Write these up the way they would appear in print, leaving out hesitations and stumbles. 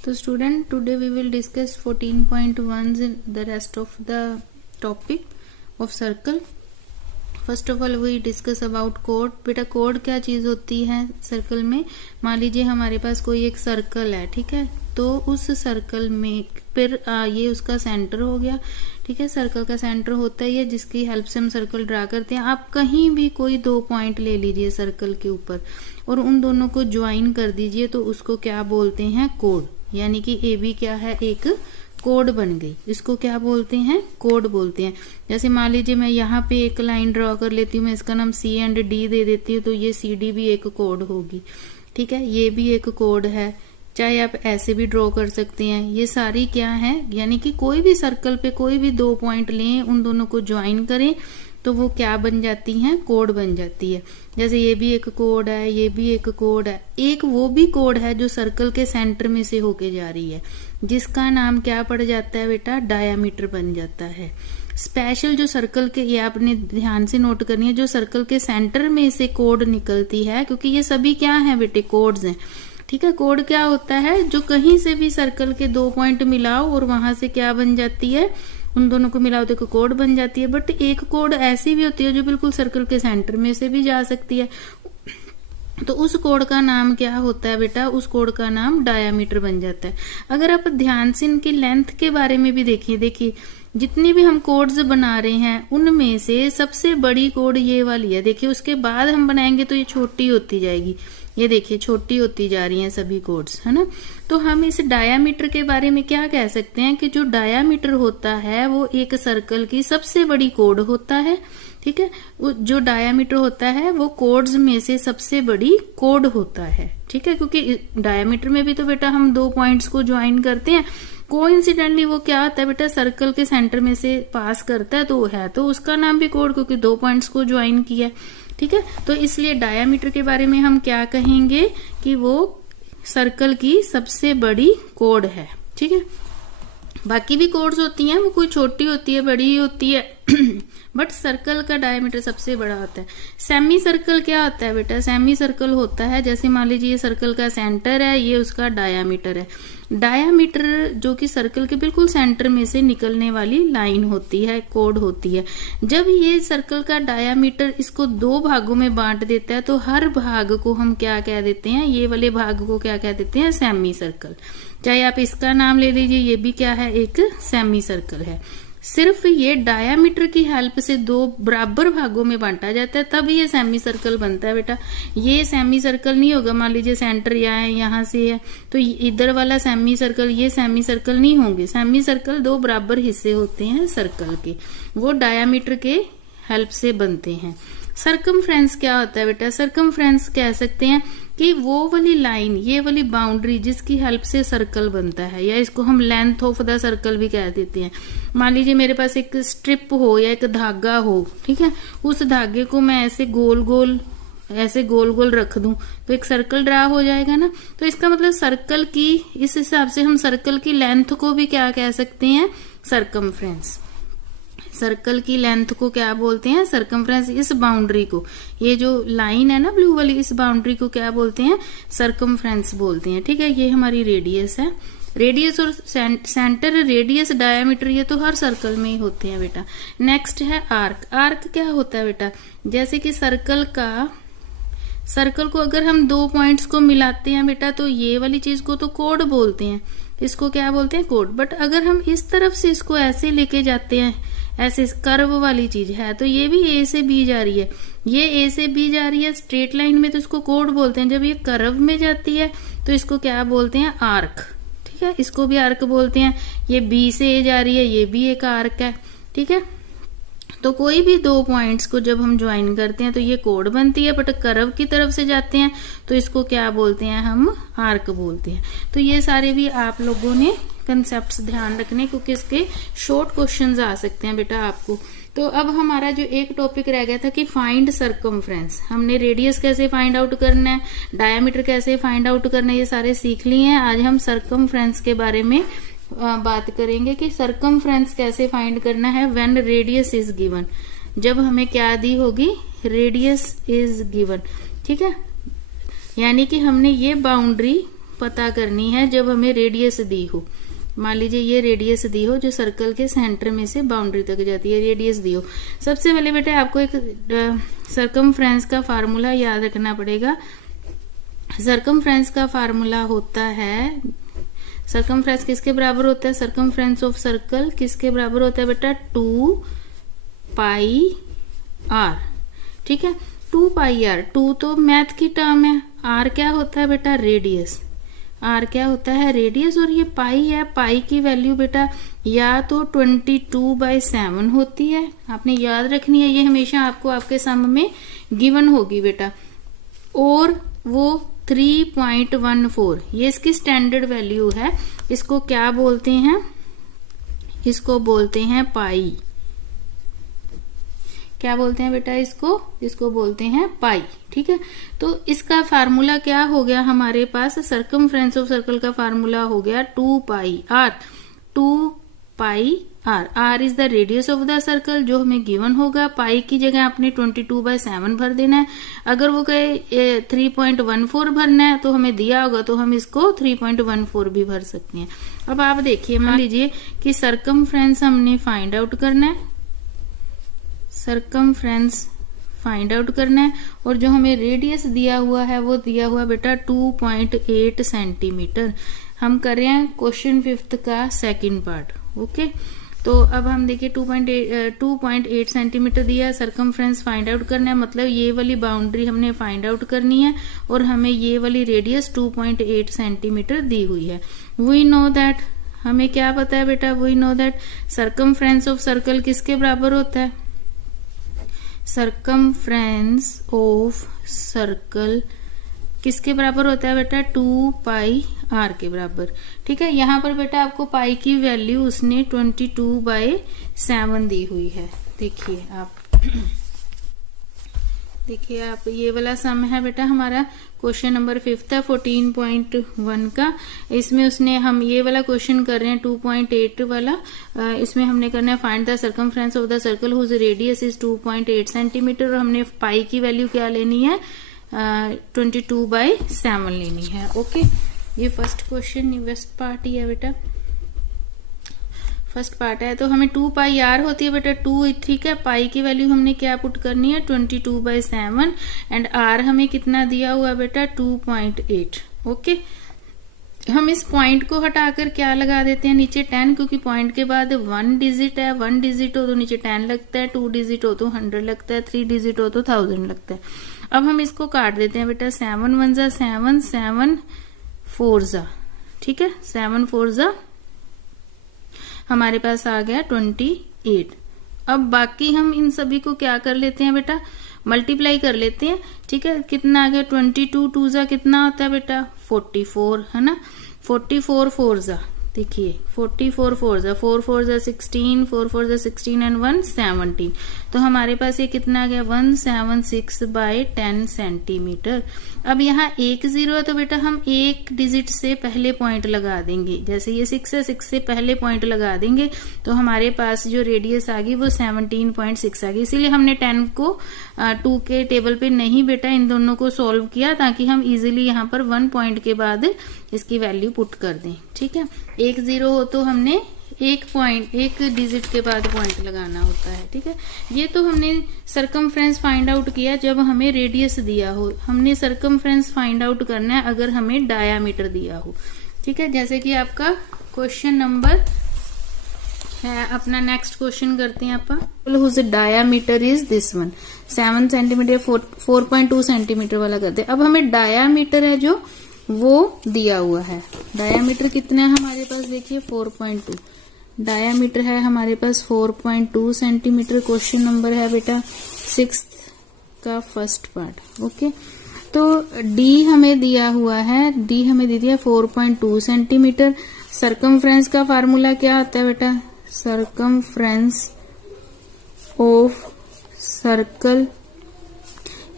So student, today we will discuss 14.1 the rest of the topic of circle. First of all we discuss about कोड. बेटा कोड क्या चीज होती है सर्कल में? मान लीजिए हमारे पास कोई एक सर्कल है, ठीक है, तो उस सर्कल में फिर ये उसका सेंटर हो गया, ठीक है. सर्कल का सेंटर होता है ये, जिसकी हेल्प से हम सर्कल ड्रा करते हैं. आप कहीं भी कोई दो पॉइंट ले लीजिए सर्कल के ऊपर और उन दोनों को ज्वाइन कर दीजिए, तो उसको क्या बोलते हैं? कोड. यानी कि ए बी क्या है? एक कोड बन गई. इसको क्या बोलते हैं? कोड बोलते हैं. जैसे मान लीजिए मैं यहाँ पे एक लाइन ड्रॉ कर लेती हूँ, मैं इसका नाम सी एंड डी दे देती हूँ, तो ये सी डी भी एक कोड होगी, ठीक है. ये भी एक कोड है. चाहे आप ऐसे भी ड्रॉ कर सकते हैं. ये सारी क्या है? यानी कि कोई भी सर्कल पे कोई भी दो पॉइंट लें, उन दोनों को ज्वाइन करें, तो वो क्या बन जाती हैं? कोड बन जाती है. जैसे ये भी एक कोड है, ये भी एक कोड है. एक वो भी कोड है जो सर्कल के सेंटर में से होके जा रही है, जिसका नाम क्या पड़ जाता है बेटा? डायामीटर बन जाता है. स्पेशल जो सर्कल के, ये आपने ध्यान से नोट करनी है, जो सर्कल के सेंटर में से कोड निकलती है, क्योंकि ये सभी क्या है बेटे? कोड्स हैं, ठीक है. कोड क्या होता है? जो कहीं से भी सर्कल के दो पॉइंट मिलाओ और वहां से क्या बन जाती है? उन दोनों को मिलाओ तो कोड बन जाती है. बट एक कोड ऐसी भी होती है जो बिल्कुल सर्कल के सेंटर में से भी जा सकती है, तो उस कोड का नाम क्या होता है बेटा? उस कोड का नाम डायामीटर बन जाता है. अगर आप ध्यान से इनकी लेंथ के बारे में भी देखिए जितनी भी हम कोड्स बना रहे हैं उनमें से सबसे बड़ी कोड ये वाली है. देखिए उसके बाद हम बनाएंगे तो ये छोटी होती जाएगी. ये देखिए छोटी होती जा रही हैं सभी कोड्स, है ना. तो हम इस डायामीटर के बारे में क्या कह सकते हैं कि जो डायामीटर होता है वो एक सर्कल की सबसे बड़ी कोड होता है, ठीक है. जो डायामीटर होता है वो कोड्स में से सबसे बड़ी कोड होता है, ठीक है. क्योंकि डायामीटर में भी तो बेटा हम दो पॉइंट्स को ज्वाइन करते हैं. कोइंसिडेंटली वो क्या होता है बेटा? सर्कल के सेंटर में से पास करता है, तो है तो उसका नाम भी कोड, क्योंकि दो पॉइंट्स को ज्वाइन किया, ठीक है. तो इसलिए डायामीटर के बारे में हम क्या कहेंगे कि वो सर्कल की सबसे बड़ी कोड है, ठीक है. बाकी भी कोड्स होती हैं, वो कोई छोटी होती है, बड़ी होती है, बट सर्कल का डायमीटर सबसे बड़ा होता है. सेमी सर्कल क्या होता है बेटा? सेमी सर्कल होता है, जैसे मान लीजिए ये सर्कल का सेंटर है, ये उसका डायामीटर है. डायामीटर जो कि सर्कल के बिल्कुल सेंटर में से निकलने वाली लाइन होती है, कोड होती है. जब ये सर्कल का डायामीटर इसको दो भागों में बांट देता है, तो हर भाग को हम क्या कह देते हैं? ये वाले भाग को क्या कह देते हैं? Semi circle. चाहे आप इसका नाम ले लीजिए, ये भी क्या है? एक सेमी सर्कल है. सिर्फ ये डायामीटर की हेल्प से दो बराबर भागों में बांटा जाता है, तब ये सेमी सर्कल बनता है बेटा. ये सेमी सर्कल नहीं होगा. मान लीजिए सेंटर यहाँ से है, तो इधर वाला सेमी सर्कल, ये सेमी सर्कल नहीं होंगे. सेमी सर्कल दो बराबर हिस्से होते हैं सर्कल के, वो डायामीटर के हेल्प से बनते हैं. सर्कमफ्रेंस क्या होता है बेटा? सर्कमफ्रेंस कह सकते हैं कि वो वाली लाइन, ये वाली बाउंड्री जिसकी हेल्प से सर्कल बनता है, या इसको हम लेंथ ऑफ द सर्कल भी कह देते हैं. मान लीजिए मेरे पास एक स्ट्रिप हो या एक धागा हो, ठीक है. उस धागे को मैं ऐसे गोल गोल रख दूं तो एक सर्कल ड्रा हो जाएगा ना. तो इसका मतलब सर्कल की, इस हिसाब से हम सर्कल की लेंथ को भी क्या कह सकते हैं? सर्कमफ्रेंस. सर्कल की लेंथ को क्या बोलते हैं? सर्कमफ्रेंस. इस बाउंड्री को, ये जो लाइन है ना ब्लू वाली, इस बाउंड्री को क्या बोलते हैं? सर्कमफ्रेंस बोलते हैं, ठीक है. ये हमारी रेडियस है. रेडियस और सेंटर, रेडियस, डायामीटर, ये तो हर सर्कल में ही होते हैं बेटा. नेक्स्ट है आर्क. आर्क क्या होता है बेटा? जैसे कि सर्कल को अगर हम दो पॉइंट्स को मिलाते हैं बेटा, तो ये वाली चीज को तो कोड बोलते हैं. इसको क्या बोलते हैं? कोड. बट अगर हम इस तरफ से इसको ऐसे लेके जाते हैं, ऐसे कर्व वाली चीज है, तो ये भी ए से बी जा रही है, ये ए से बी जा रही है स्ट्रेट लाइन में, तो इसको कोड बोलते हैं. जब ये कर्व में जाती है तो इसको क्या बोलते हैं? आर्क, ठीक है. इसको भी आर्क बोलते हैं. ये बी से ए जा रही है, ये भी एक आर्क है, ठीक है. तो कोई भी दो पॉइंट्स को जब हम ज्वाइन करते हैं तो ये कोड बनती है. बट कर्व की तरफ से जाते हैं तो इसको क्या बोलते हैं? हम आर्क बोलते हैं. तो ये सारे भी आप लोगों ने कंसेप्ट्स ध्यान रखने, क्योंकि इसके शॉर्ट क्वेश्चंस आ सकते हैं बेटा आपको. तो अब हमारा जो एक टॉपिक रह गया था कि फाइंड सर्कमफ्रेंस. हमने रेडियस कैसे फाइंड आउट करना है, डायामीटर कैसे फाइंड आउट करना है, ये सारे सीख लिए हैं. आज हम सर्कमफ्रेंस के बारे में बात करेंगे कि सर्कमफ्रेंस कैसे फाइंड करना है. व्हेन रेडियस इज गिवन, जब हमें क्या दी होगी? रेडियस इज गिवन, ठीक है. यानी कि हमने ये बाउंड्री पता करनी है जब हमें रेडियस दी हो। मान लीजिए ये रेडियस दी हो जो सर्कल के सेंटर में से बाउंड्री तक जाती है, रेडियस दी हो। सबसे पहले बेटा आपको एक सरकमफ्रेंस का फार्मूला याद रखना पड़ेगा। सरकमफ्रेंस का फार्मूला होता है, सरकमफ्रेंस किसके बराबर होता है, सरकमफ्रेंस ऑफ सर्कल किसके बराबर होता है बेटा, 2 पाई r। ठीक है, 2 पाई r, 2 तो मैथ की टर्म है, r क्या होता है बेटा, रेडियस। r क्या होता है, रेडियस। और ये पाई है, पाई की वैल्यू बेटा या तो 22/7 होती है, आपने याद रखनी है, ये हमेशा आपको आपके सम में गिवन होगी बेटा, और वो 3.14, ये इसकी स्टैंडर्ड वैल्यू है। इसको क्या बोलते हैं, इसको बोलते हैं पाई। क्या बोलते हैं बेटा इसको, इसको बोलते हैं पाई। ठीक है, तो इसका फार्मूला क्या हो गया हमारे पास, सरकमफ्रेंस ऑफ सर्कल का फार्मूला हो गया 2 पाई r। 2 pi r, r is the radius of the circle जो हमें गिवन होगा। पाई की जगह आपने 22/7 भर देना है। अगर वो कहे 3.14 भरना है तो हमें दिया होगा तो हम इसको 3.14 भी भर सकते हैं। अब आप देखिए, मान लीजिए कि सरकमफ्रेंस हमने फाइंड आउट करना है, सरकमफ्रेंस फाइंड आउट करना है, और जो हमें रेडियस दिया हुआ है वो दिया हुआ बेटा 2.8 सेंटीमीटर। हम कर रहे हैं क्वेश्चन 5th का सेकंड पार्ट। ओके, तो अब हम देखिए 2.8 सेंटीमीटर दिया, सरकमफ्रेंस फाइंड आउट करना है, मतलब ये वाली बाउंड्री हमने फाइंड आउट करनी है और हमें ये वाली रेडियस 2.8 सेंटीमीटर दी हुई है। वी नो दैट, हमें क्या पता है बेटा, we know that circumference of circle किसके बराबर होता है, सरकमफ्रेंस ऑफ सर्कल किसके बराबर होता है बेटा, 2 पाई r के बराबर। ठीक है, यहाँ पर बेटा आपको पाई की वैल्यू उसने 22/7 दी हुई है। देखिए आप देखिए आप, ये वाला सम है बेटा हमारा क्वेश्चन नंबर 5 है 14.1 का। इसमें उसने हम ये वाला क्वेश्चन कर रहे हैं 2.8 वाला। इसमें हमने करना है find the circumference of the circle whose radius is 2.8 centimetre, और हमने पाई की वैल्यू क्या लेनी है, 22/7 लेनी है। ओके, ये फर्स्ट क्वेश्चन, फर्स्ट पार्ट ही है बेटा, फर्स्ट पार्ट है। तो हमें 2 पाई r होती है बेटा 2, ठीक है, पाई की वैल्यू हमने क्या पुट करनी है 22/7, एंड r हमें कितना दिया हुआ बेटा 2.8। ओके, हम इस पॉइंट को हटाकर क्या लगा देते हैं नीचे 10, क्योंकि पॉइंट के बाद 1 डिजिट है, 1 डिजिट हो तो नीचे 10 लगता है, 2 डिजिट हो तो 100 लगता है, 3 डिजिट हो तो 1000 लगता है। अब हम इसको काट देते हैं बेटा, 7 1 जा 7, 7 4 जा, ठीक है, 7 4 जा हमारे पास आ गया 28। अब बाकी हम इन सभी को क्या कर लेते हैं बेटा, मल्टीप्लाई कर लेते हैं। ठीक है, कितना आ गया 22 2 जा कितना होता है बेटा 44, है ना, 44 4 जा, देखिए 44 4 जा, 4 4 जा 16, 4 4 जा 16 एंड 1 17, तो हमारे पास ये कितना आ गया 176/10 सेंटीमीटर। अब यहाँ 1 0 है तो बेटा हम एक डिजिट से पहले पॉइंट लगा देंगे, जैसे ये 6 है 6 से पहले पॉइंट लगा देंगे तो हमारे पास जो रेडियस आ गई वो 17.6 आ गई। इसीलिए हमने 10 को 2 के टेबल पे नहीं बेटा इन दोनों को सॉल्व किया, ताकि हम इजीली यहाँ पर 1 पॉइंट के बाद इसकी वैल्यू पुट कर दें। ठीक है, 1 0 हो तो हमने एक डिजिट के बाद पॉइंट लगाना होता है। ठीक है, ये तो हमने सरकमफ्रेंस फाइंड आउट किया जब हमें रेडियस दिया हो। हमने सरकमफ्रेंस फाइंड आउट करना है अगर हमें डायामीटर दिया हो। ठीक है, जैसे कि आपका क्वेश्चन नंबर है, अपना नेक्स्ट क्वेश्चन करते हैं अपन, whose diameter is this one, 7 centimetre 4.2 centimetre वाला करते हैं। अब हमें डायामीटर है जो वो दिया हुआ है, डायामीटर कितना है हमारे पास, देखिए 4.2 डायामीटर है हमारे पास 4.2 सेंटीमीटर। क्वेश्चन नंबर है बेटा 6 का फर्स्ट पार्ट। ओके, तो डी हमें दिया हुआ है, डी हमें दे दिया 4.2 सेंटीमीटर। सरकमफ्रेंस का फार्मूला क्या होता है बेटा, circumference of circle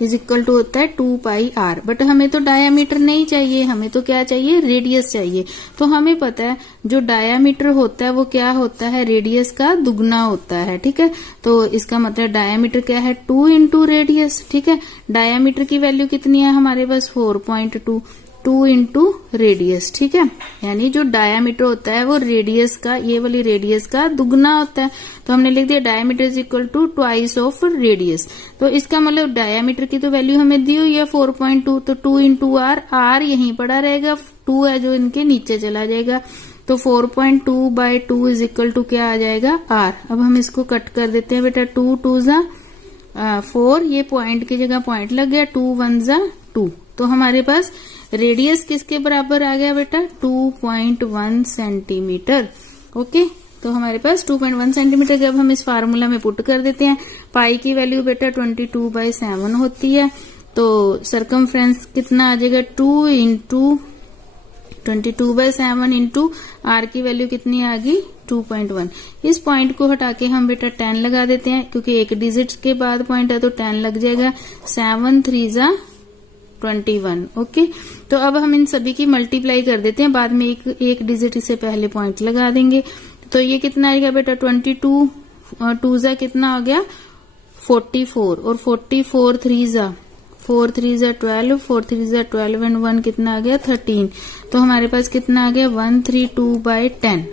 is equal to होता है 2 पाई r। बट हमें तो डायामीटर नहीं चाहिए, हमें तो क्या चाहिए, रेडियस चाहिए। तो हमें पता है जो डायामीटर होता है वो क्या होता है, रेडियस का दुगना होता है। ठीक है, तो इसका मतलब डायामीटर क्या है 2 इंटू रेडियस। ठीक है, डायामीटर की वैल्यू कितनी है हमारे पास 4.2, 2 इंटू रेडियस, ठीक है। यानी जो डायामीटर होता है वो रेडियस का, ये वाली रेडियस का दुगना होता है। तो हमने लिख दिया diameter is equal to twice of radius. तो इसका मतलब डायामीटर की तो वैल्यू हमें दी हुई है 4.2, तो 2 इंटू आर यहीं पड़ा रहेगा, 2 है जो इनके नीचे चला जाएगा। तो 4.2/2 इज इक्वल टू क्या आ जाएगा, आर। अब हम इसको कट कर देते हैं बेटा, 2 2 जा 4, ये पॉइंट की जगह पॉइंट लग गया, 2 1 जा 2। तो हमारे पास रेडियस किसके बराबर आ गया बेटा, 2.1 सेंटीमीटर। ओके, तो हमारे पास 2.1 सेंटीमीटर जब हम इस फार्मूला में पुट कर देते हैं, पाई की वैल्यू बेटा 22/7 होती है। तो सरकमफ्रेंस कितना आ जाएगा, 2 इंटू 22/7 इंटू आर की वैल्यू कितनी आ गई, 2.1। इस पॉइंट को हटा के हम बेटा 10 लगा देते हैं, क्योंकि एक डिजिट के बाद पॉइंट है तो 10 लग जाएगा। 7 3 जा 21। ओके, तो अब हम इन सभी की मल्टीप्लाई कर देते हैं, बाद में एक डिजिट से पहले पॉइंट लगा देंगे। तो ये कितना आएगा बेटा, 22 और 2 जा कितना हो गया, 44, और 44 3 जा 4 3 जा 12, 4 3 जा 12 एंड 1 कितना आ गया, 13। तो हमारे पास कितना आ गया, 132/10।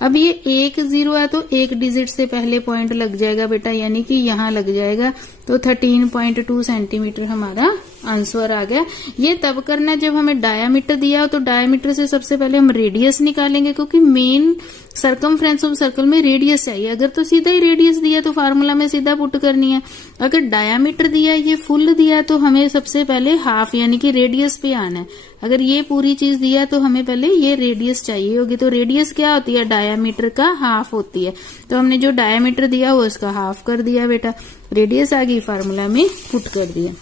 अब ये 1 0 है तो एक डिजिट से पहले पॉइंट लग जाएगा बेटा, यानी कि यहां लग जाएगा। तो 13.2 सेंटीमीटर हमारा आंसर आ गया। ये तब करना है जब हमें डायामीटर दिया हो, तो डायामीटर से सबसे पहले हम रेडियस निकालेंगे, क्योंकि मेन सरकमफ्रेंस ऑफ सर्कल में रेडियस चाहिए। अगर तो सीधा ही रेडियस दिया तो फार्मूला में सीधा पुट करनी है। अगर डायामीटर दिया, ये फुल दिया, तो हमें सबसे पहले हाफ यानी कि रेडियस पे आना है। अगर ये पूरी चीज दिया तो हमें पहले ये रेडियस चाहिए होगी। तो रेडियस क्या होती है, डायामीटर का हाफ होती है। तो हमने जो डायामीटर दिया वो इसका हाफ कर दिया बेटा, रेडियस आ गई, फार्मूला में पुट कर दिया।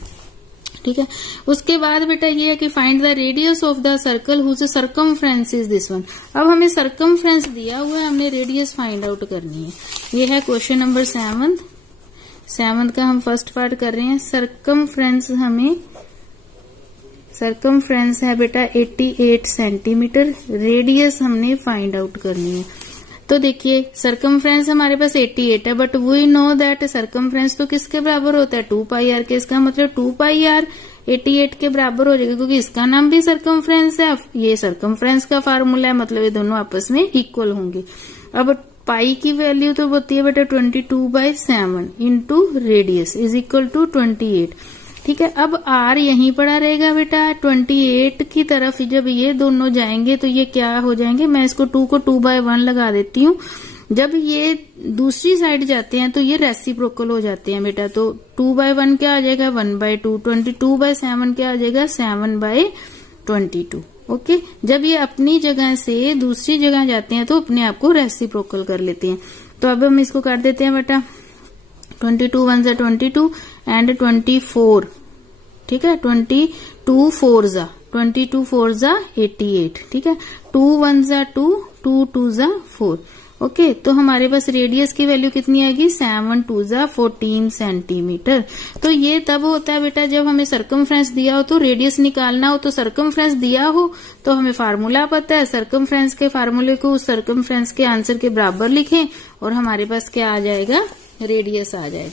ठीक है, उसके बाद बेटा ये है कि find the radius of the circle whose circumference is this one. अब हमें सरकमफ्रेंस दिया हुआ है, हमने रेडियस फाइंड आउट करनी है। ये है क्वेश्चन नंबर 7 का हम फर्स्ट पार्ट कर रहे हैं। सरकमफ्रेंस है बेटा 88 सेंटीमीटर, रेडियस हमने फाइंड आउट करनी है। तो देखिए सरकमफ्रेंस हमारे पास 88 है, but we know that circumference तो किसके बराबर होता है, 2πr के। इसका मतलब 2πr 88 के बराबर हो जाएगा, क्योंकि इसका नाम भी सरकमफ्रेंस है, ये सरकमफ्रेंस का फार्मूला है, मतलब ये दोनों आपस में इक्वल होंगे। अब पाई की वैल्यू तो होती है बेटा 22/7 into radius is equal to 28। ठीक है, अब आर यहीं पड़ा रहेगा बेटा, 28 की तरफ जब ये दोनों जाएंगे तो ये क्या हो जाएंगे, मैं इसको 2 को 2/1 लगा देती हूँ। जब ये दूसरी साइड जाते हैं तो ये रेसिप्रोकल हो जाते हैं बेटा। तो 2/1 क्या आ जाएगा, 1/2, 22/7 क्या आ जाएगा, 7/22। ओके, जब ये अपनी जगह से दूसरी जगह जाते हैं तो अपने आप को रेसिप्रोकल कर लेते हैं। तो अब हम इसको कर देते हैं बेटा, 22 1 जा 22 एंड 24। ठीक है, 22 4 जा 88। ठीक है, 2 1 जा 2, 2 2 जा 4। ओके, तो हमारे पास रेडियस की वैल्यू कितनी आएगी, 7 2 जा 14 सेंटीमीटर। तो ये तब होता है बेटा जब हमें सरकमफ्रेंस दिया हो तो रेडियस निकालना हो। तो सरकमफ्रेंस दिया हो तो हमें फार्मूला पता है, सरकमफ्रेंस के फार्मूले को उस सरकमफ्रेंस के आंसर के बराबर लिखें और हमारे पास क्या आ जाएगा, रेडियस आ जाएगा।